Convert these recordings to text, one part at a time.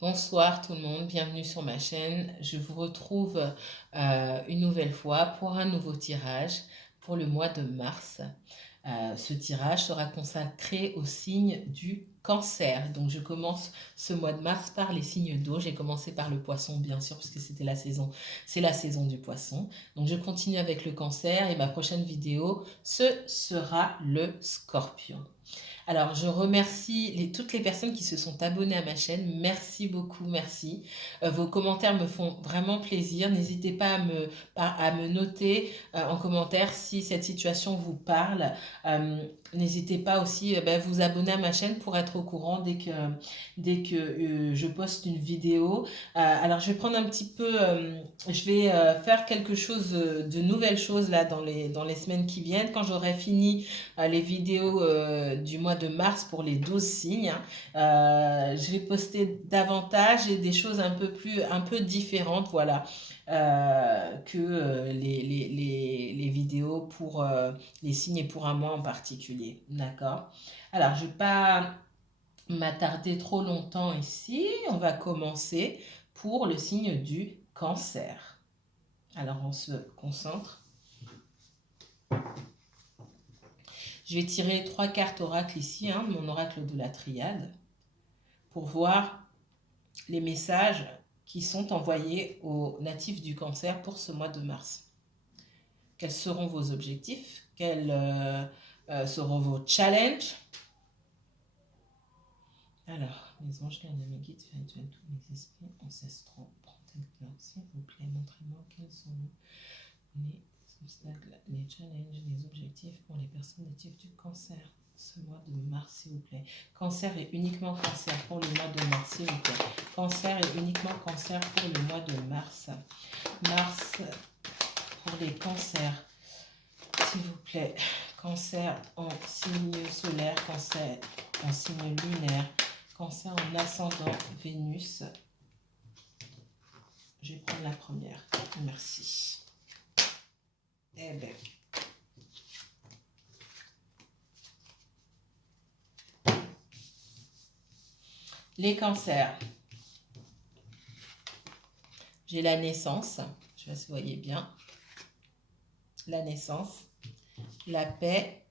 Bonsoir tout le monde, bienvenue sur ma chaîne. Je vous retrouve une nouvelle fois pour un nouveau tirage pour le mois de mars. Ce tirage sera consacré au signe du cancer. Donc je commence ce mois de mars par les signes d'eau. J'ai commencé par le poisson bien sûr parce que c'est la saison du poisson. Donc je continue avec le cancer et ma prochaine vidéo, ce sera le scorpion. Alors, je remercie toutes les personnes qui se sont abonnées à ma chaîne. Merci beaucoup, merci. Vos commentaires me font vraiment plaisir. N'hésitez pas à me noter en commentaire si cette situation vous parle. N'hésitez pas aussi à vous abonner à ma chaîne pour être au courant dès que je poste une vidéo. Alors, je vais prendre un petit peu, je vais faire quelque chose de nouvelles choses là dans les semaines qui viennent. Quand j'aurai fini les vidéos du mois de mars pour les 12 signes. Je vais poster davantage et des choses un peu différentes, voilà, que les vidéos pour les signes et pour un mois en particulier. D'accord. Alors, je ne vais pas m'attarder trop longtemps ici. On va commencer pour le signe du cancer. Alors, on se concentre. Je vais tirer 3 cartes oracle ici, mon oracle de la triade, pour voir les messages qui sont envoyés aux natifs du cancer pour ce mois de mars. Quels seront vos objectifs? Quels seront vos challenges? Alors, les anges gardiens, mes guides spirituels, tous mes esprits ancestraux, protecteurs, s'il vous plaît, montrez-moi quels sont les obstacles, les challenges, les objectifs pour les personnes natives du cancer ce mois de mars, s'il vous plaît. Cancer et uniquement cancer pour le mois de mars, s'il vous plaît. Cancer et uniquement cancer pour le mois de mars. Mars pour les cancers, s'il vous plaît. Cancer en signe solaire, cancer en signe lunaire, cancer en ascendant Vénus. Je vais prendre la première. Merci. Eh bien. Les cancers. J'ai la naissance. Je sais pas si vous voyez bien. La naissance, la paix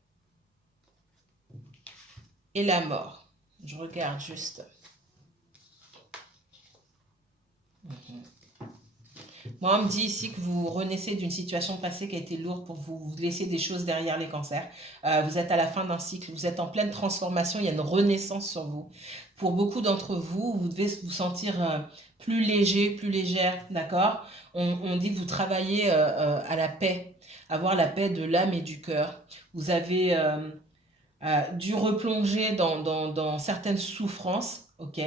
et la mort. Je regarde juste. Moi, on me dit ici que vous renaissez d'une situation passée qui a été lourde pour vous. Vous laissez des choses derrière les cancers. Vous êtes à la fin d'un cycle. Vous êtes en pleine transformation. Il y a une renaissance sur vous. Pour beaucoup d'entre vous, vous devez vous sentir plus léger, plus légère. D'accord. On dit que vous travaillez à la paix. Avoir la paix de l'âme et du cœur. Vous avez dû replonger dans certaines souffrances. Ok,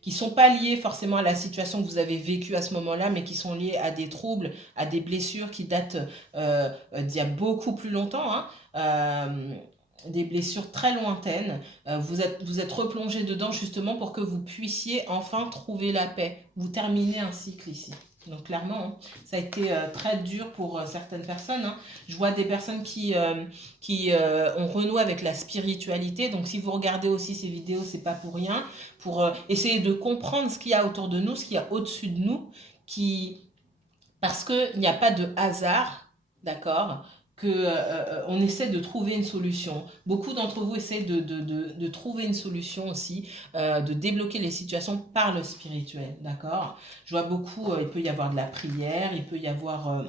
qui ne sont pas liées forcément à la situation que vous avez vécue à ce moment-là, mais qui sont liées à des troubles, à des blessures qui datent d'il y a beaucoup plus longtemps, des blessures très lointaines. Vous êtes replongé dedans justement pour que vous puissiez enfin trouver la paix. Vous terminez un cycle ici. Donc clairement, ça a été très dur pour certaines personnes. Je vois des personnes qui ont renoué avec la spiritualité. Donc si vous regardez aussi ces vidéos, c'est pas pour rien. Pour essayer de comprendre ce qu'il y a autour de nous, ce qu'il y a au-dessus de nous, parce qu'il n'y a pas de hasard, d'accord, on essaie de trouver une solution. Beaucoup d'entre vous essaient de trouver une solution aussi, de débloquer les situations par le spirituel, d'accord. Je vois beaucoup, il peut y avoir de la prière, il peut y avoir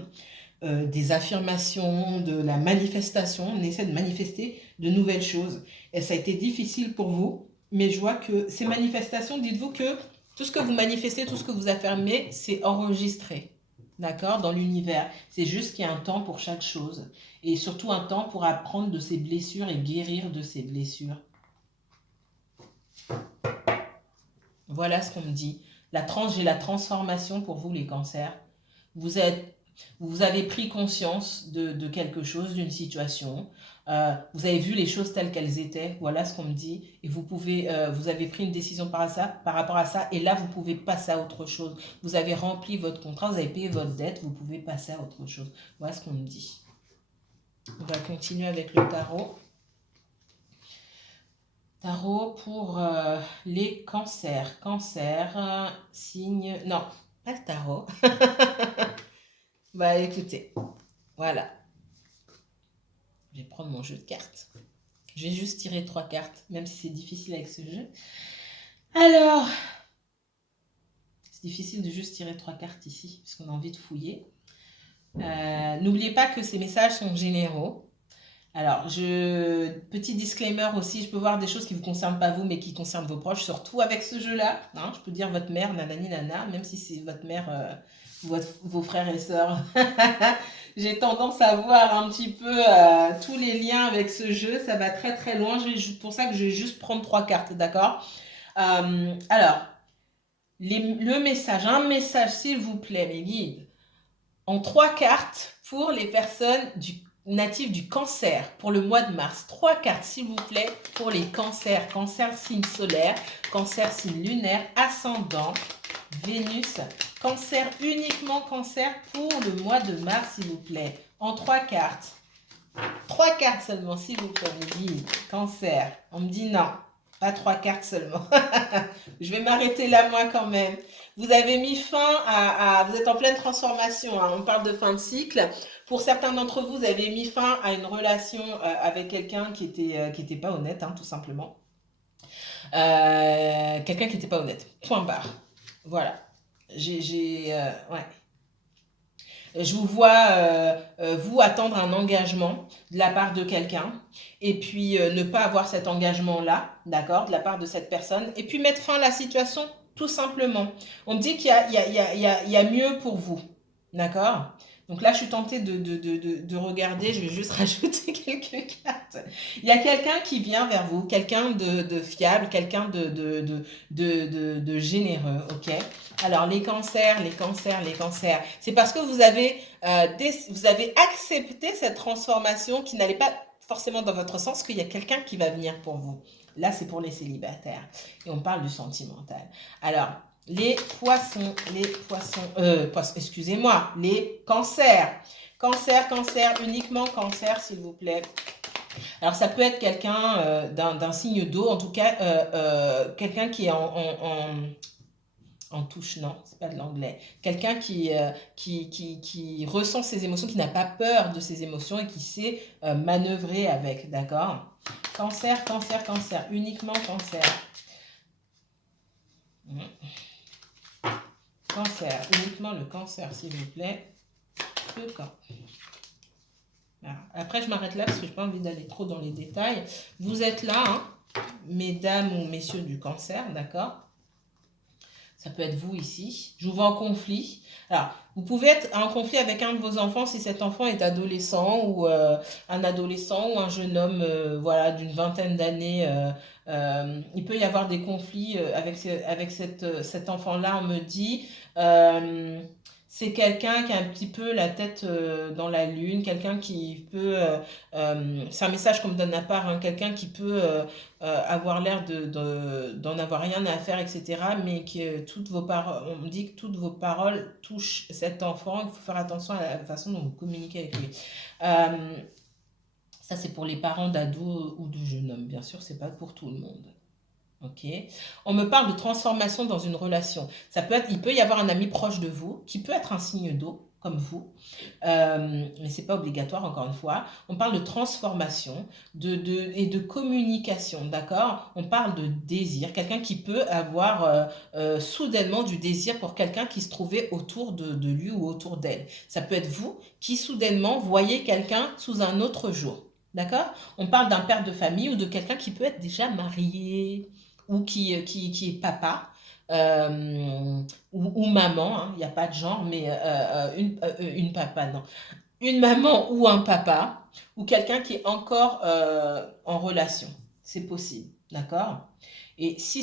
des affirmations, de la manifestation. On essaie de manifester de nouvelles choses. Et ça a été difficile pour vous, mais je vois que ces manifestations, dites-vous que tout ce que vous manifestez, tout ce que vous affirmez, c'est enregistré. D'accord, dans l'univers. C'est juste qu'il y a un temps pour chaque chose. Et surtout un temps pour apprendre de ses blessures et guérir de ses blessures. Voilà ce qu'on me dit. J'ai la transformation pour vous, les cancers. Vous avez pris conscience de quelque chose, d'une situation. Vous avez vu les choses telles qu'elles étaient. Voilà ce qu'on me dit. Et vous avez pris une décision par rapport à ça. Et là, vous pouvez passer à autre chose. Vous avez rempli votre contrat, vous avez payé votre dette. Vous pouvez passer à autre chose. Voilà ce qu'on me dit. On va continuer avec le tarot. Tarot pour les cancers. Cancer, signe... Non, pas le tarot. Bah écoutez, voilà. Je vais prendre mon jeu de cartes. Je vais juste tirer 3 cartes, même si c'est difficile avec ce jeu. Alors, c'est difficile de juste tirer 3 cartes ici, parce qu'on a envie de fouiller. N'oubliez pas que ces messages sont généraux. Alors, petit disclaimer aussi, je peux voir des choses qui ne vous concernent pas vous, mais qui concernent vos proches, surtout avec ce jeu-là. Hein, je peux dire votre mère, nanani, nana, même si c'est votre mère, vos frères et sœurs. J'ai tendance à voir un petit peu tous les liens avec ce jeu. Ça va très très loin. Pour ça que je vais juste prendre 3 cartes, d'accord? Alors, le message, un message s'il vous plaît, mes guides, en 3 cartes pour les personnes natives du cancer pour le mois de mars. 3 cartes s'il vous plaît pour les cancers. Cancer signe solaire, cancer signe lunaire, ascendant, Vénus, cancer uniquement cancer pour le mois de mars s'il vous plaît. En 3 cartes. 3 cartes seulement s'il vous plaît, on me dit cancer. On me dit non. Pas 3 cartes seulement. Je vais m'arrêter là, moi, quand même. Vous avez mis fin vous êtes en pleine transformation. Hein. On parle de fin de cycle. Pour certains d'entre vous, vous avez mis fin à une relation avec quelqu'un qui était pas honnête, hein, tout simplement. Quelqu'un qui n'était pas honnête. Point barre. Voilà. Ouais. Je vous vois, vous, attendre un engagement de la part de quelqu'un et puis ne pas avoir cet engagement-là, d'accord, de la part de cette personne et puis mettre fin à la situation tout simplement. On me dit qu'il y a mieux pour vous, d'accord? Donc là, je suis tentée de regarder, je vais juste rajouter quelques cartes. Il y a quelqu'un qui vient vers vous, quelqu'un de fiable, quelqu'un de généreux, ok? Alors, les cancers, les cancers, les cancers. C'est parce que vous avez accepté cette transformation qui n'allait pas forcément dans votre sens, qu'il y a quelqu'un qui va venir pour vous. Là, c'est pour les célibataires. Et on parle du sentimental. Alors, les poissons, excusez-moi, les cancers. Cancer, cancer, uniquement cancer, s'il vous plaît. Alors, ça peut être quelqu'un d'un signe d'eau, en tout cas, quelqu'un qui est en touche, non, c'est pas de l'anglais. Quelqu'un qui ressent ses émotions, qui n'a pas peur de ses émotions et qui sait manœuvrer avec, d'accord? Cancer, cancer, cancer, uniquement cancer. Cancer, uniquement le cancer, s'il vous plaît. Le camp. Voilà. Après, je m'arrête là parce que je n'ai pas envie d'aller trop dans les détails. Vous êtes là, hein, mesdames ou messieurs du cancer, d'accord? Ça peut être vous ici. Je vous vois en conflit. Alors, vous pouvez être en conflit avec un de vos enfants si cet enfant est adolescent ou un adolescent ou un jeune homme voilà, d'une vingtaine d'années. Il peut y avoir des conflits avec cet enfant-là. On me dit, c'est quelqu'un qui a un petit peu la tête dans la lune, quelqu'un qui peut... c'est un message qu'on me donne à part, hein, quelqu'un qui peut... avoir l'air d'en avoir rien à faire, etc. Mais que toutes vos paroles, on me dit que toutes vos paroles touchent cet enfant. Il faut faire attention à la façon dont vous communiquez avec lui. Ça, c'est pour les parents d'ados ou de jeunes hommes. Bien sûr, c'est pas pour tout le monde. Ok. On me parle de transformation dans une relation. Il peut y avoir un ami proche de vous qui peut être un signe d'eau comme vous, mais c'est pas obligatoire encore une fois. On parle de transformation et de communication, d'accord? On parle de désir, quelqu'un qui peut avoir soudainement du désir pour quelqu'un qui se trouvait autour de lui ou autour d'elle. Ça peut être vous qui soudainement voyez quelqu'un sous un autre jour, d'accord? On parle d'un père de famille ou de quelqu'un qui peut être déjà marié ou qui est papa. Ou maman, hein, il n'y a pas de genre, mais une papa, non. Une maman ou un papa, ou quelqu'un qui est encore en relation. C'est possible, d'accord? Et si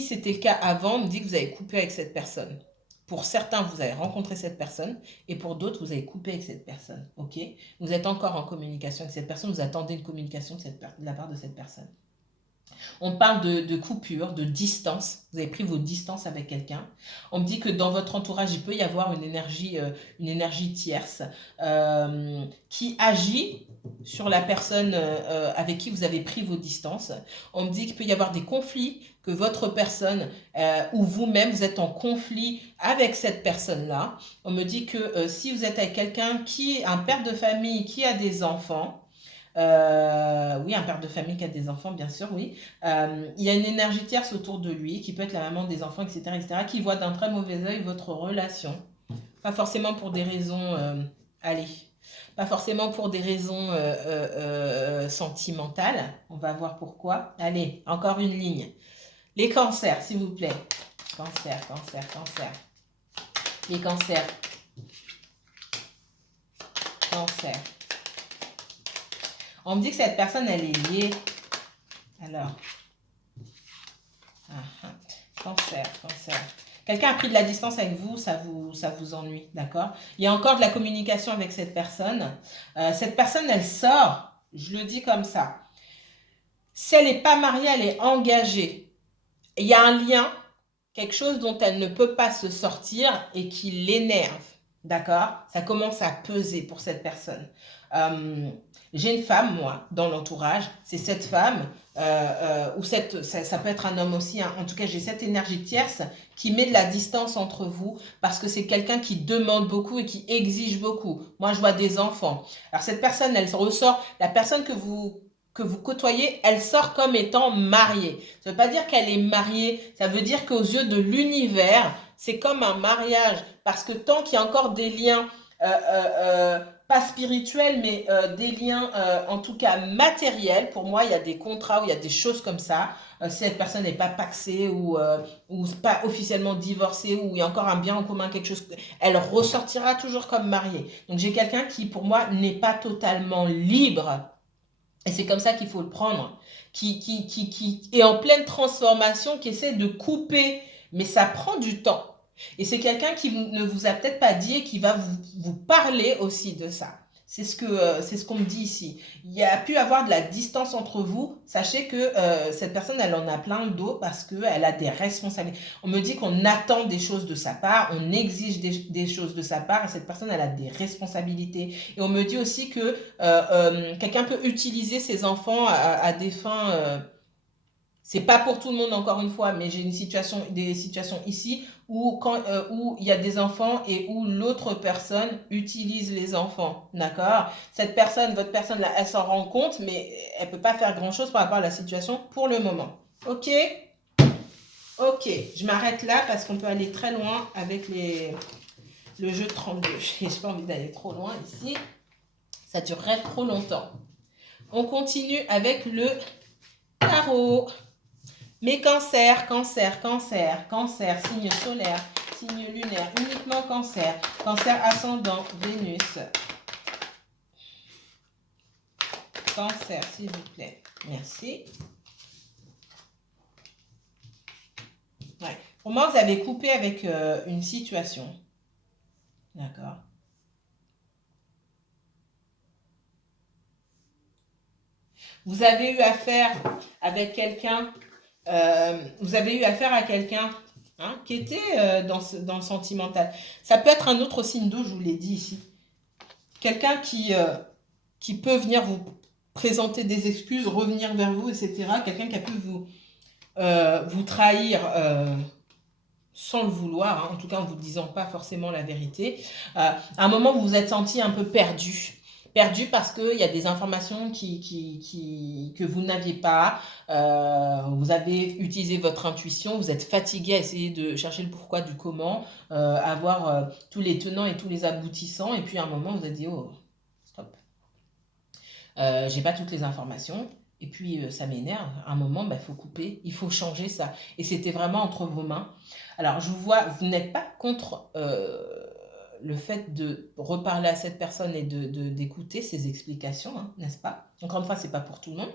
c'était le cas avant, on me dit que vous avez coupé avec cette personne. Pour certains, vous avez rencontré cette personne, et pour d'autres, vous avez coupé avec cette personne, ok? Vous êtes encore en communication avec cette personne, vous attendez une communication de la part de cette personne. On parle de coupure, de distance. Vous avez pris vos distances avec quelqu'un. On me dit que dans votre entourage, il peut y avoir une énergie tierce qui agit sur la personne avec qui vous avez pris vos distances. On me dit qu'il peut y avoir des conflits, que votre personne ou vous-même, vous êtes en conflit avec cette personne-là. On me dit que si vous êtes avec quelqu'un qui est un père de famille, qui a des enfants, oui, un père de famille qui a des enfants, bien sûr, oui. Il y a une énergie tierce autour de lui, qui peut être la maman des enfants, etc., etc., qui voit d'un très mauvais œil votre relation. Pas forcément pour des raisons, allez, pas forcément pour des raisons sentimentales. On va voir pourquoi. Allez, encore une ligne. Les cancers, s'il vous plaît. Cancer, cancer, cancer. Les cancers. Cancer. On me dit que cette personne, elle est liée. Alors, cancer, cancer. Quelqu'un a pris de la distance avec vous, ça vous ennuie, d'accord? Il y a encore de la communication avec cette personne. Cette personne, elle sort, je le dis comme ça. Si elle n'est pas mariée, elle est engagée. Il y a un lien, quelque chose dont elle ne peut pas se sortir et qui l'énerve, d'accord? Ça commence à peser pour cette personne. J'ai une femme, moi, dans l'entourage. C'est cette femme, ou ça peut être un homme aussi. Hein. En tout cas, j'ai cette énergie tierce qui met de la distance entre vous parce que c'est quelqu'un qui demande beaucoup et qui exige beaucoup. Moi, je vois des enfants. Alors, cette personne, elle ressort, la personne que vous côtoyez, elle sort comme étant mariée. Ça ne veut pas dire qu'elle est mariée, ça veut dire qu'aux yeux de l'univers, c'est comme un mariage. Parce que tant qu'il y a encore des liens pas spirituels, mais des liens en tout cas matériels. Pour moi, il y a des contrats où il y a des choses comme ça. Si cette personne n'est pas paxée ou pas officiellement divorcée ou il y a encore un bien en commun, quelque chose, elle ressortira toujours comme mariée. Donc j'ai quelqu'un qui, pour moi, n'est pas totalement libre. Et c'est comme ça qu'il faut le prendre. Qui est en pleine transformation, qui essaie de couper. Mais ça prend du temps. Et c'est quelqu'un qui ne vous a peut-être pas dit et qui va vous parler aussi de ça. C'est ce qu'on me dit ici. Il y a pu avoir de la distance entre vous. Sachez que cette personne, elle en a plein le dos parce qu'elle a des responsabilités. On me dit qu'on attend des choses de sa part, on exige des choses de sa part et cette personne, elle a des responsabilités. Et on me dit aussi que quelqu'un peut utiliser ses enfants à des fins... c'est pas pour tout le monde encore une fois, mais j'ai des situations ici où il y a des enfants et où l'autre personne utilise les enfants, d'accord? Cette personne, votre personne là, elle s'en rend compte, mais elle peut pas faire grand chose par rapport à la situation pour le moment. Ok? Ok, je m'arrête là parce qu'on peut aller très loin avec le jeu de 32. J'ai pas envie d'aller trop loin ici, ça durerait trop longtemps. On continue avec le tarot. Mais cancer, cancer, cancer, cancer, signe solaire, signe lunaire, uniquement cancer. Cancer ascendant, Vénus. Cancer, s'il vous plaît. Merci. Ouais. Pour moi, vous avez coupé avec une situation. D'accord. Vous avez eu affaire avec quelqu'un vous avez eu affaire à quelqu'un hein, qui était dans le sentimental. Ça peut être un autre signe d'eau, je vous l'ai dit ici. Quelqu'un qui peut venir vous présenter des excuses, revenir vers vous, etc. Quelqu'un qui a pu vous trahir sans le vouloir, hein, en tout cas en ne vous disant pas forcément la vérité. À un moment, vous vous êtes senti un peu perdu. Perdu parce qu'il y a des informations que vous n'aviez pas. Vous avez utilisé votre intuition, vous êtes fatigué à essayer de chercher le pourquoi du comment, avoir tous les tenants et tous les aboutissants. Et puis à un moment, vous avez dit, oh, stop. J'ai pas toutes les informations. Et puis ça m'énerve. À un moment, il faut couper, il faut changer ça. Et c'était vraiment entre vos mains. Alors je vous vois, vous n'êtes pas contre le fait de reparler à cette personne et d'écouter ses explications, hein, n'est-ce pas? Encore une fois, c'est pas pour tout le monde.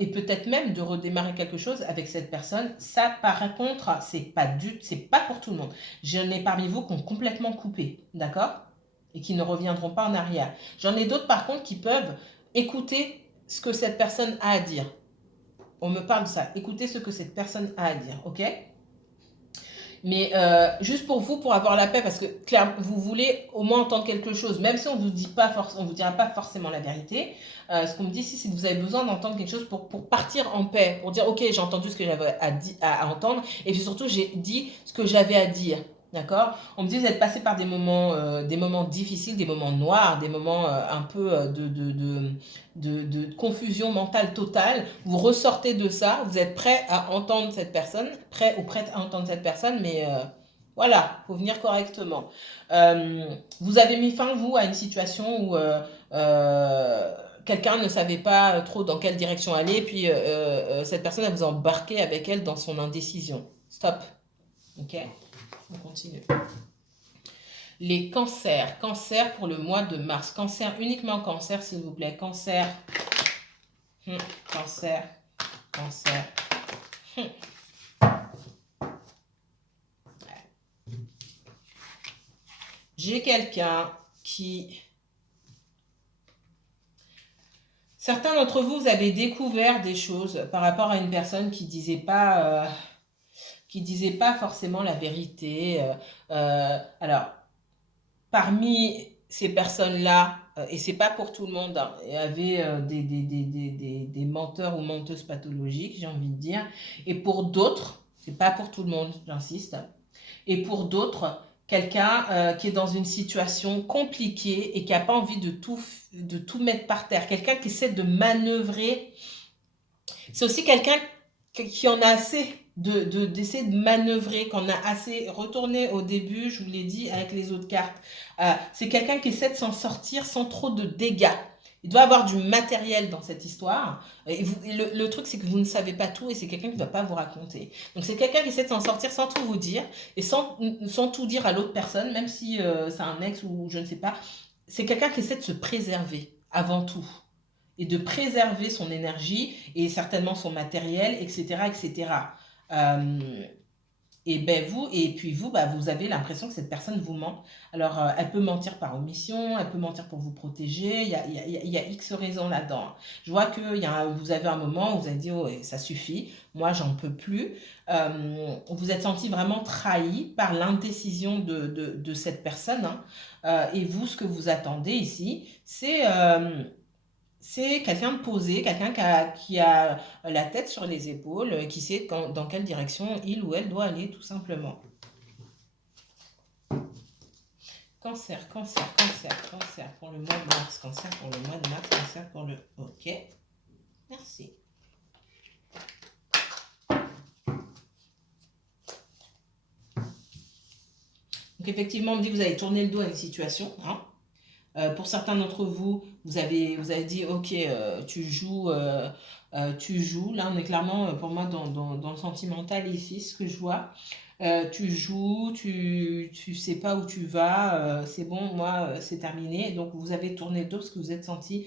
Et peut-être même de redémarrer quelque chose avec cette personne. Ça, par contre, c'est pas pour tout le monde. J'en ai parmi vous qui ont complètement coupé, d'accord? Et qui ne reviendront pas en arrière. J'en ai d'autres, par contre, qui peuvent écouter ce que cette personne a à dire. On me parle de ça. Écoutez ce que cette personne a à dire, ok? Mais juste pour vous, pour avoir la paix, parce que clairement, vous voulez au moins entendre quelque chose, même si on vous dit pas on vous dira pas forcément la vérité. Ce qu'on me dit ici, c'est que vous avez besoin d'entendre quelque chose pour partir en paix, pour dire ok, j'ai entendu ce que j'avais à entendre, et puis surtout j'ai dit ce que j'avais à dire. D'accord? On me dit, vous êtes passé par des moments difficiles, des moments noirs, des moments un peu de confusion mentale totale. Vous ressortez de ça, vous êtes prêt à entendre cette personne, prêt ou prête à entendre cette personne, mais voilà, il faut venir correctement. Vous avez mis fin, vous, à une situation où quelqu'un ne savait pas trop dans quelle direction aller, puis cette personne, elle vous a embarqué avec elle dans son indécision. Stop. Ok? On continue. Les cancers. Cancer pour le mois de mars. Cancer, uniquement cancer, s'il vous plaît. Cancer. Cancer. Cancer. J'ai quelqu'un qui... Certains d'entre vous, vous avez découvert des choses par rapport à une personne qui disait pas forcément la vérité. Alors, parmi ces personnes-là, et c'est pas pour tout le monde, hein, il y avait des menteurs ou menteuses pathologiques, j'ai envie de dire. Et pour d'autres, c'est pas pour tout le monde, j'insiste. Et pour d'autres, quelqu'un qui est dans une situation compliquée et qui n'a pas envie de tout mettre par terre. Quelqu'un qui essaie de manœuvrer. C'est aussi quelqu'un qui en a assez d'essayer de manœuvrer, qu'on a assez retourné au début, je vous l'ai dit, avec les autres cartes. C'est quelqu'un qui essaie de s'en sortir sans trop de dégâts. Il doit avoir du matériel dans cette histoire. Et le truc, c'est que vous ne savez pas tout et c'est quelqu'un qui ne va pas vous raconter. Donc, c'est quelqu'un qui essaie de s'en sortir sans tout vous dire et sans tout dire à l'autre personne, même si c'est un ex ou je ne sais pas. C'est quelqu'un qui essaie de se préserver avant tout et de préserver son énergie et certainement son matériel, etc., etc. Et puis vous, vous avez l'impression que cette personne vous ment. Alors, elle peut mentir par omission, elle peut mentir pour vous protéger. Il y a X raisons là-dedans. Je vois que vous avez un moment où vous avez dit, oh, ça suffit, moi, j'en peux plus. Vous êtes senti vraiment trahi par l'indécision de cette personne. Hein. Et vous, ce que vous attendez ici, c'est quelqu'un de posé, quelqu'un qui a la tête sur les épaules, qui sait dans quelle direction il ou elle doit aller, tout simplement. Cancer, cancer, cancer, cancer pour le mois de mars, cancer pour le mois de mars, cancer pour le... Ok, merci. Donc effectivement, on me dit que vous avez tourné le dos à une situation, hein. Pour certains d'entre vous, vous avez dit, ok, tu joues. Là, on est clairement, pour moi, dans le sentimental ici, ce que je vois. Tu joues, tu sais pas où tu vas, c'est bon, moi, c'est terminé. Donc, vous avez tourné le dos parce que vous êtes senti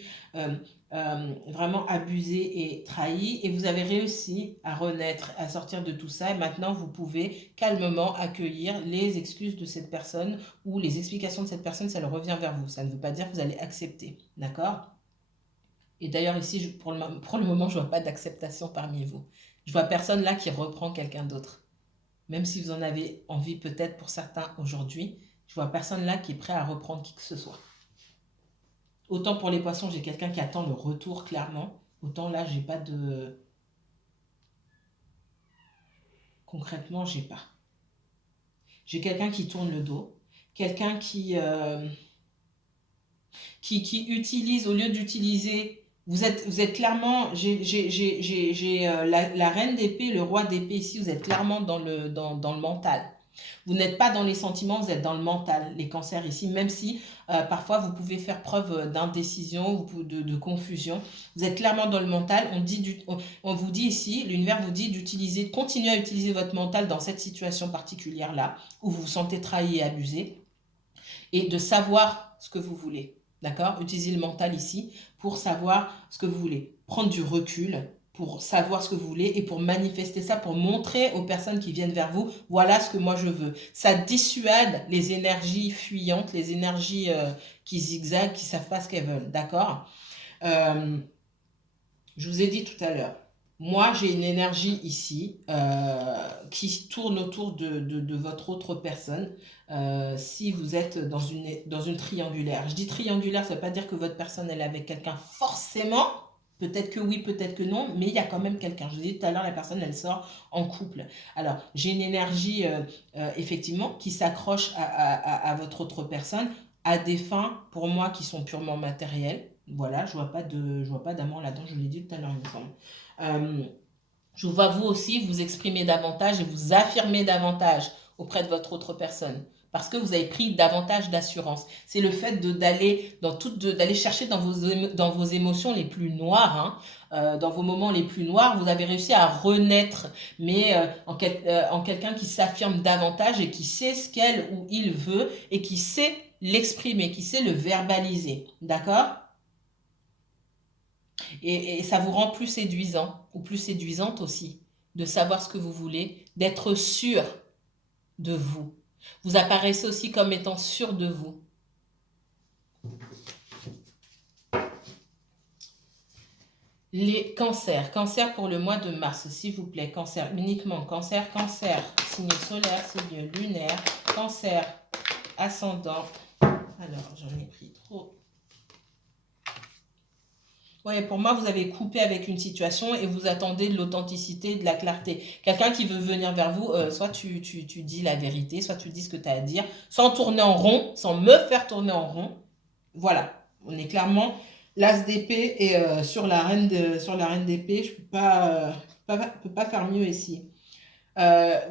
vraiment abusé et trahi. Et vous avez réussi à renaître, à sortir de tout ça. Et maintenant, vous pouvez calmement accueillir les excuses de cette personne ou les explications de cette personne, ça le revient vers vous. Ça ne veut pas dire que vous allez accepter. D'accord? Et d'ailleurs, ici, pour le moment, je ne vois pas d'acceptation parmi vous. Je vois personne là qui reprend quelqu'un d'autre. Même si vous en avez envie peut-être pour certains aujourd'hui, je vois personne là qui est prêt à reprendre qui que ce soit. Autant pour les poissons, j'ai quelqu'un qui attend le retour clairement. Autant là, j'ai pas de... Concrètement, j'ai pas. J'ai quelqu'un qui tourne le dos. Quelqu'un qui utilise, au lieu d'utiliser... Vous êtes clairement... J'ai la reine d'épée, le roi d'épée ici, vous êtes clairement dans le mental. Vous n'êtes pas dans les sentiments, vous êtes dans le mental, les cancers ici, même si parfois vous pouvez faire preuve d'indécision ou de confusion. Vous êtes clairement dans le mental. On vous dit ici, l'univers vous dit d'utiliser, continuer à utiliser votre mental dans cette situation particulière-là, où vous vous sentez trahi et abusé, et de savoir ce que vous voulez. D'accord? Utilisez le mental ici pour savoir ce que vous voulez. Prendre du recul pour savoir ce que vous voulez et pour manifester ça, pour montrer aux personnes qui viennent vers vous, voilà ce que moi je veux. Ça dissuade les énergies fuyantes, les énergies qui zigzaguent, qui ne savent pas ce qu'elles veulent. D'accord? Je vous ai dit tout à l'heure, Moi, j'ai une énergie ici qui tourne autour de votre autre personne. Si vous êtes dans une triangulaire. Je dis triangulaire, ça ne veut pas dire que votre personne, elle est avec quelqu'un forcément. Peut-être que oui, peut-être que non, mais il y a quand même quelqu'un. Je vous ai dit tout à l'heure, la personne, elle sort en couple. Alors, j'ai une énergie, effectivement, qui s'accroche à votre autre personne à des fins, pour moi, qui sont purement matérielles. Voilà, je vois pas d'amour là-dedans, je l'ai dit tout à l'heure, il me semble. Euh, je vois vous aussi vous exprimer davantage et vous affirmer davantage auprès de votre autre personne. Parce que vous avez pris davantage d'assurance. C'est le fait d'aller d'aller chercher dans vos émotions les plus noires, hein, dans vos moments les plus noirs, vous avez réussi à renaître, mais en quelqu'un qui s'affirme davantage et qui sait ce qu'elle ou il veut et qui sait l'exprimer, qui sait le verbaliser. D'accord? Et ça vous rend plus séduisant ou plus séduisante aussi de savoir ce que vous voulez, d'être sûr de vous. Vous apparaissez aussi comme étant sûr de vous. Les cancers, cancer pour le mois de mars, s'il vous plaît, cancer uniquement, cancer, signe solaire, signe lunaire, cancer, ascendant. Alors, j'en ai pris trop. Ouais, pour moi, vous avez coupé avec une situation et vous attendez de l'authenticité, de la clarté. Quelqu'un qui veut venir vers vous, soit tu dis la vérité, soit tu dis ce que tu as à dire, sans tourner en rond, sans me faire tourner en rond. Voilà, on est clairement l'as d'épée et sur la reine d'épée, je peux pas faire mieux ici.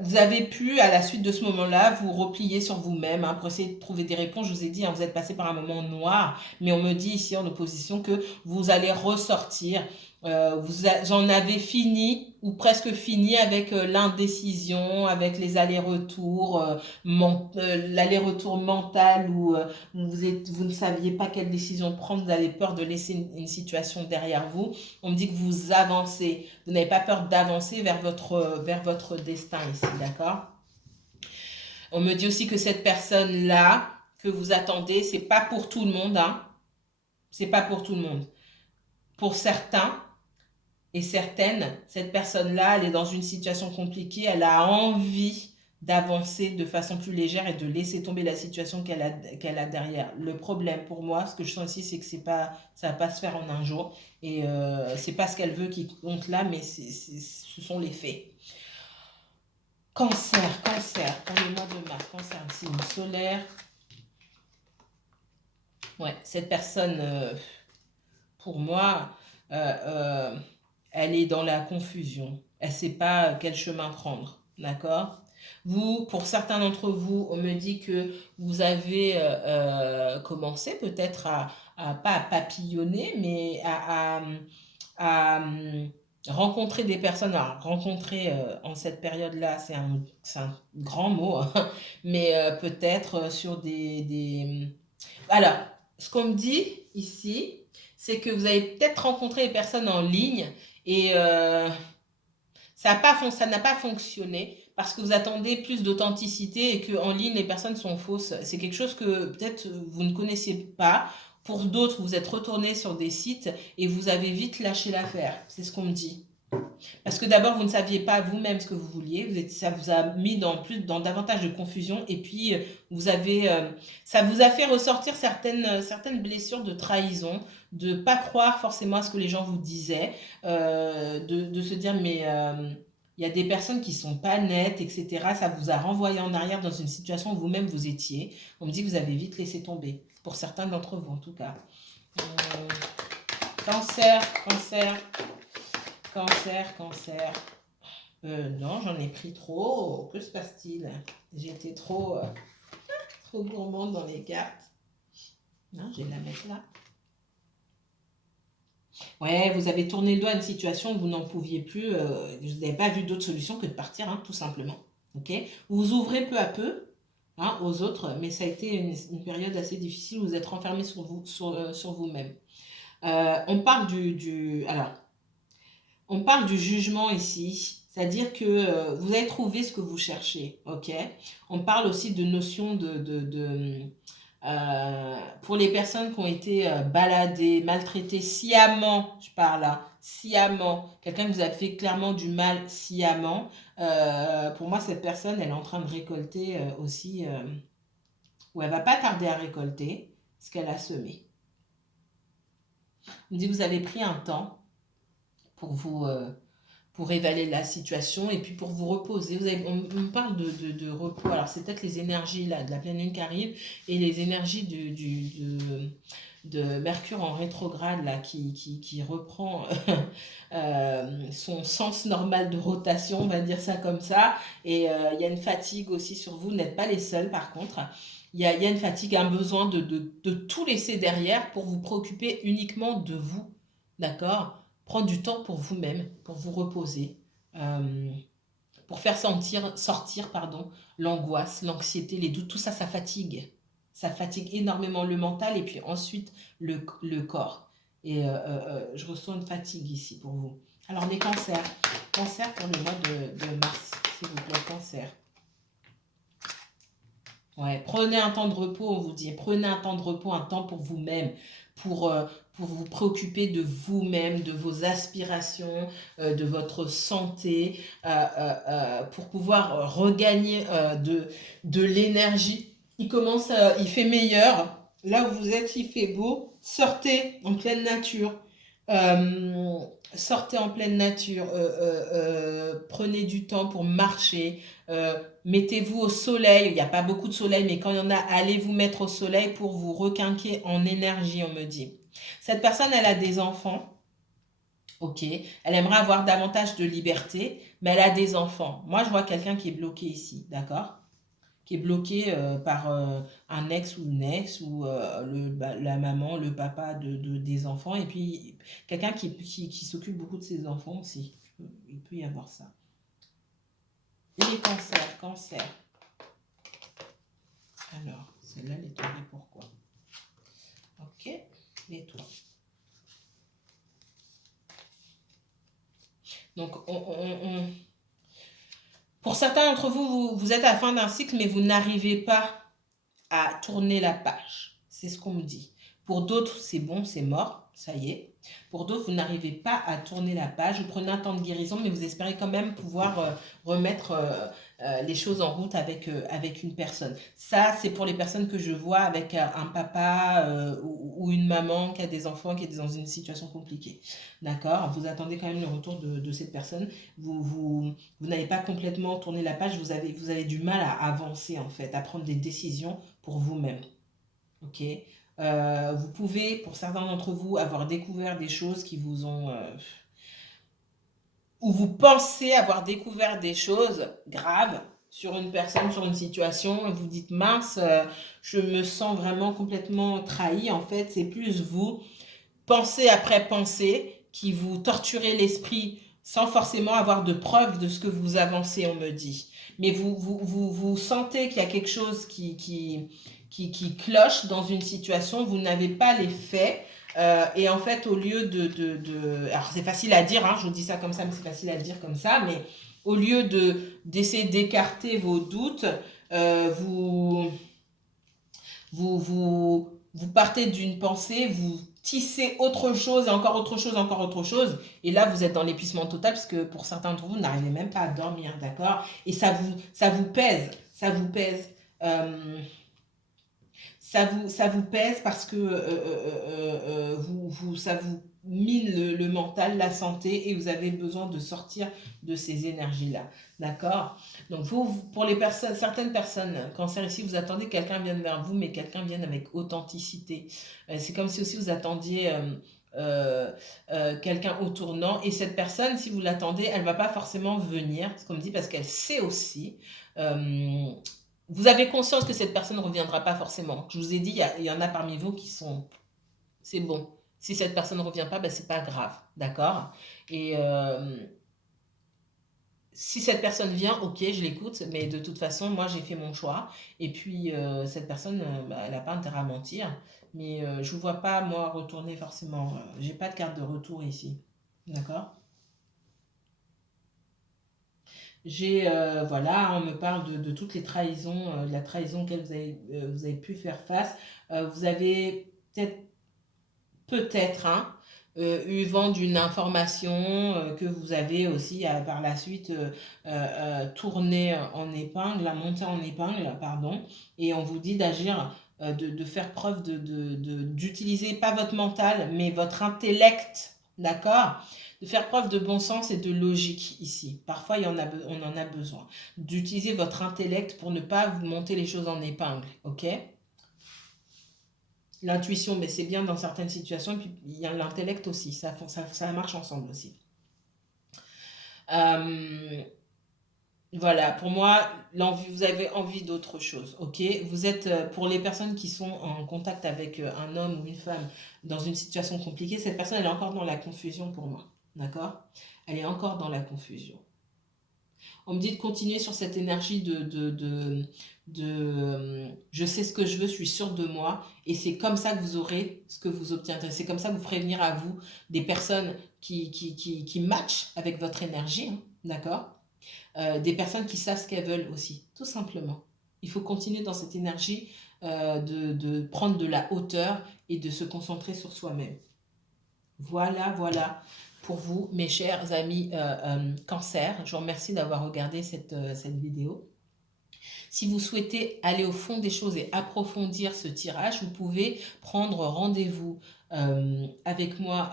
Vous avez pu, à la suite de ce moment-là, vous replier sur vous-même, hein, pour essayer de trouver des réponses. Je vous ai dit, hein, vous êtes passé par un moment noir, mais on me dit ici en opposition que vous allez ressortir. J'en avais fini, ou presque fini, avec l'indécision, avec les allers-retours, l'aller-retour mental, où vous ne saviez pas quelle décision prendre, vous avez peur de laisser une situation derrière vous. On me dit que vous avancez. Vous n'avez pas peur d'avancer vers votre destin ici, d'accord? On me dit aussi que cette personne-là que vous attendez, c'est pas pour tout le monde, hein. C'est pas pour tout le monde. Pour certains et certaines, cette personne-là, elle est dans une situation compliquée, elle a envie d'avancer de façon plus légère et de laisser tomber la situation qu'elle a derrière. Le problème pour moi, ce que je sens ici, c'est que ça va pas se faire en un jour. Et c'est pas ce qu'elle veut qui compte là, mais ce sont les faits. Cancer, pour le mois de mars, cancer, signe solaire. Ouais, cette personne, pour moi, euh, euh, elle est dans la confusion. Elle ne sait pas quel chemin prendre. D'accord? Vous, pour certains d'entre vous, on me dit que vous avez commencé peut-être pas à papillonner, mais à rencontrer des personnes. Alors, rencontrer en cette période-là, c'est un grand mot, hein, mais peut-être sur Alors, ce qu'on me dit ici, c'est que vous avez peut-être rencontré des personnes en ligne et ça n'a pas fonctionné parce que vous attendez plus d'authenticité et qu'en ligne, les personnes sont fausses. C'est quelque chose que peut-être vous ne connaissiez pas. Pour d'autres, vous êtes retourné sur des sites et vous avez vite lâché l'affaire. C'est ce qu'on me dit. Parce que d'abord, vous ne saviez pas vous-même ce que vous vouliez. Ça vous a mis dans davantage de confusion. Et puis, ça vous a fait ressortir certaines blessures de trahison, de ne pas croire forcément à ce que les gens vous disaient, de se dire, mais il y a des personnes qui sont pas nettes, etc. Ça vous a renvoyé en arrière dans une situation où vous-même vous étiez. On me dit que vous avez vite laissé tomber. Pour certains d'entre vous, en tout cas. Euh, cancer. Cancer. Non, j'en ai pris trop. Que se passe-t-il? J'ai été trop gourmande dans les cartes. Non, je vais la mettre là. Ouais, vous avez tourné le doigt à une situation où vous n'en pouviez plus. Vous n'avez pas vu d'autre solution que de partir, hein, tout simplement. Ok? Vous vous ouvrez peu à peu, hein, aux autres, mais ça a été une période assez difficile. Vous êtes renfermé sur vous-même. Alors, on parle du jugement ici, c'est-à-dire que vous avez trouvé ce que vous cherchez, ok? On parle aussi de notion pour les personnes qui ont été baladées, maltraitées sciemment, je parle là, sciemment, quelqu'un que vous a fait clairement du mal sciemment, pour moi, cette personne, elle est en train de récolter aussi, ou elle va pas tarder à récolter ce qu'elle a semé. On me dit, vous avez pris un temps pour vous... pour évaluer la situation et puis pour vous reposer. On parle de repos. Alors, c'est peut-être les énergies là, de la pleine lune qui arrivent et les énergies de Mercure en rétrograde là, qui reprend son sens normal de rotation, on va dire ça comme ça. Et il y a une fatigue aussi sur vous. Vous n'êtes pas les seuls par contre. Il y a une fatigue, un besoin de tout laisser derrière pour vous préoccuper uniquement de vous. D'accord? Prendre du temps pour vous-même, pour vous reposer, euh, pour faire sortir pardon, l'angoisse, l'anxiété, les doutes, tout ça, ça fatigue. Ça fatigue énormément le mental et puis ensuite le corps. Et je ressens une fatigue ici pour vous. Alors les cancers. Cancer pour le mois de mars, s'il vous plaît, cancer. Ouais, prenez un temps de repos, on vous dit. Prenez un temps de repos, un temps pour vous-même, pour, euh, pour vous préoccuper de vous-même, de vos aspirations, de votre santé, pour pouvoir regagner de l'énergie. Il fait meilleur. Là où vous êtes, il fait beau. Sortez en pleine nature. Euh, sortez en pleine nature. Prenez du temps pour marcher. Mettez-vous au soleil, il n'y a pas beaucoup de soleil, mais quand il y en a, allez vous mettre au soleil pour vous requinquer en énergie, on me dit. Cette personne, elle a des enfants, ok, elle aimerait avoir davantage de liberté, mais elle a des enfants. Moi, je vois quelqu'un qui est bloqué ici, d'accord? Qui est bloqué par un ex ou une ex, ou la maman, le papa des enfants, et puis quelqu'un qui s'occupe beaucoup de ses enfants aussi. Il peut y avoir ça. Les cancers, cancer. Alors, celle-là, elle est tombée pourquoi? Ok, les toits. Donc, pour certains d'entre vous, vous êtes à la fin d'un cycle, mais vous n'arrivez pas à tourner la page. C'est ce qu'on me dit. Pour d'autres, c'est bon, c'est mort, ça y est. Pour d'autres, vous n'arrivez pas à tourner la page. Vous prenez un temps de guérison, mais vous espérez quand même pouvoir remettre les choses en route avec une personne. Ça, c'est pour les personnes que je vois avec un papa ou une maman qui a des enfants, qui est dans une situation compliquée. D'accord? Vous attendez quand même le retour de cette personne. Vous n'avez pas complètement tourné la page. Vous avez du mal à avancer, en fait, à prendre des décisions pour vous-même. Ok. Vous pouvez, pour certains d'entre vous, avoir découvert des choses qui vous ont... ou vous pensez avoir découvert des choses graves sur une personne, sur une situation, et vous dites, mince, je me sens vraiment complètement trahi. En fait, c'est plus vous, pensée après pensée, qui vous torturez l'esprit sans forcément avoir de preuves de ce que vous avancez, on me dit. Mais vous sentez qu'il y a quelque chose qui cloche dans une situation, vous n'avez pas les faits. Et en fait, au lieu alors c'est facile à dire, hein, je vous dis ça comme ça, mais c'est facile à dire comme ça, mais au lieu d'essayer d'écarter vos doutes, vous, vous partez d'une pensée, vous tissez autre chose, et encore autre chose, encore autre chose, et là vous êtes dans l'épuisement total, parce que pour certains d'entre vous, vous n'arrivez même pas à dormir, d'accord? Et ça vous pèse, ça vous pèse. Ça vous pèse parce que ça vous mine le mental, la santé, et vous avez besoin de sortir de ces énergies-là. D'accord? Donc, pour les personnes, certaines personnes, cancer ici, vous attendez que quelqu'un vienne vers vous, mais quelqu'un vienne avec authenticité. C'est comme si aussi vous attendiez quelqu'un au tournant, et cette personne, si vous l'attendez, elle ne va pas forcément venir, c'est comme dit, parce qu'elle sait aussi. euh, Vous avez conscience que cette personne ne reviendra pas forcément. Je vous ai dit, il y en a parmi vous qui sont... C'est bon. Si cette personne ne revient pas, ben, c'est pas grave. D'accord? Et si cette personne vient, ok, je l'écoute, mais de toute façon, moi, j'ai fait mon choix. Et puis, cette personne, bah, elle n'a pas intérêt à mentir. Mais je ne vous vois pas, moi, retourner forcément. J'ai pas de carte de retour ici. D'accord? Voilà, on me parle de toutes les trahisons, de la trahison auquel vous avez pu faire face. Vous avez peut-être, hein, eu vent d'une information que vous avez aussi par la suite tourné en épingle, monté en épingle, pardon, et on vous dit d'agir, de faire preuve d'utiliser pas votre mental, mais votre intellect, d'accord? De faire preuve de bon sens et de logique ici. Parfois, on en a besoin. D'utiliser votre intellect pour ne pas vous monter les choses en épingle, ok? L'intuition, mais c'est bien dans certaines situations, et puis il y a l'intellect aussi, ça marche ensemble aussi. Voilà, pour moi, vous avez envie d'autre chose, ok? Vous êtes, pour les personnes qui sont en contact avec un homme ou une femme dans une situation compliquée, cette personne, elle est encore dans la confusion pour moi, d'accord? Elle est encore dans la confusion. On me dit de continuer sur cette énergie je sais ce que je veux, je suis sûre de moi, et c'est comme ça que vous aurez ce que vous obtiendrez. C'est comme ça que vous ferez venir à vous des personnes qui matchent avec votre énergie, hein, d'accord? Des personnes qui savent ce qu'elles veulent aussi, tout simplement. Il faut continuer dans cette énergie de prendre de la hauteur et de se concentrer sur soi-même. Voilà, voilà pour vous, mes chers amis Cancer. Je vous remercie d'avoir regardé cette vidéo. Si vous souhaitez aller au fond des choses et approfondir ce tirage, vous pouvez prendre rendez-vous avec moi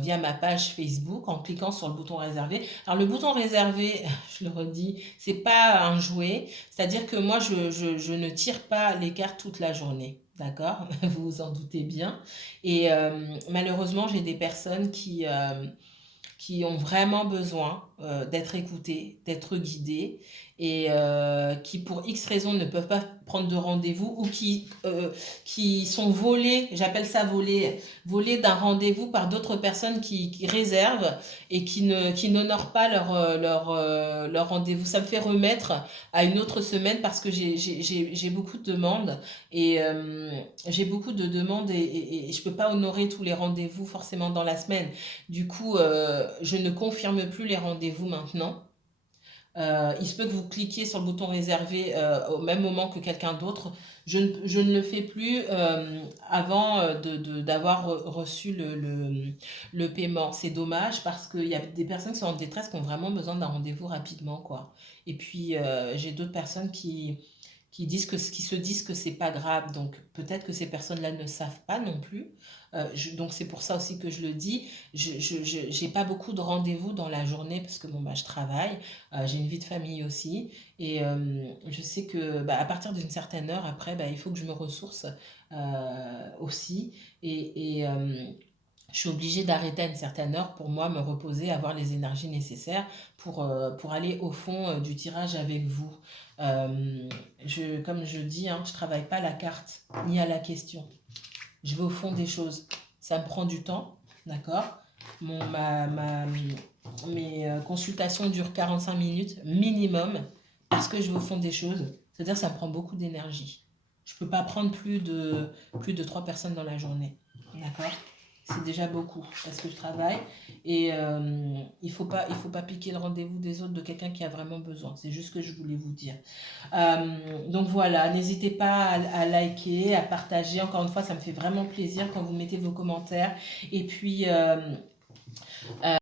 via ma page Facebook en cliquant sur le bouton réservé. Alors le bouton réservé, je le redis, c'est pas un jouet, c'est-à-dire que moi je ne tire pas les cartes toute la journée. D'accord? Vous vous en doutez bien. Et malheureusement, j'ai des personnes qui ont vraiment besoin d'être écoutées, d'être guidées, et qui pour X raisons ne peuvent pas prendre de rendez-vous, ou qui sont volés, j'appelle ça volés d'un rendez-vous par d'autres personnes qui réservent et qui n'honorent pas leur rendez-vous. Ça me fait remettre à une autre semaine parce que j'ai beaucoup de demandes, et j'ai beaucoup de demandes, et je ne peux pas honorer tous les rendez-vous forcément dans la semaine. Du coup, je ne confirme plus les rendez-vous maintenant. Il se peut que vous cliquiez sur le bouton réservé au même moment que quelqu'un d'autre. Je ne le fais plus avant d'avoir reçu le paiement. C'est dommage parce qu'il y a des personnes qui sont en détresse qui ont vraiment besoin d'un rendez-vous rapidement, quoi. Et puis, j'ai d'autres personnes qui se disent que c'est pas grave. Donc peut-être que ces personnes-là ne savent pas non plus. Donc c'est pour ça aussi que je le dis. Je n'ai pas beaucoup de rendez-vous dans la journée parce que bon, bah, je travaille, j'ai une vie de famille aussi. Et je sais que bah, à partir d'une certaine heure, après, bah, il faut que je me ressource aussi. Et je suis obligée d'arrêter à une certaine heure pour moi me reposer, avoir les énergies nécessaires pour aller au fond du tirage avec vous. Comme je dis, hein, je ne travaille pas à la carte ni à la question. Je vais au fond des choses. Ça me prend du temps, d'accord? Mes consultations durent 45 minutes minimum parce que je vais au fond des choses. C'est-à-dire que ça me prend beaucoup d'énergie. Je ne peux pas prendre plus de 3 personnes dans la journée, d'accord? C'est déjà beaucoup parce que je travaille, et il faut pas piquer le rendez-vous des autres de quelqu'un qui a vraiment besoin. C'est juste ce que je voulais vous dire. Donc voilà, n'hésitez pas à liker, à partager. Encore une fois, ça me fait vraiment plaisir quand vous mettez vos commentaires. Et puis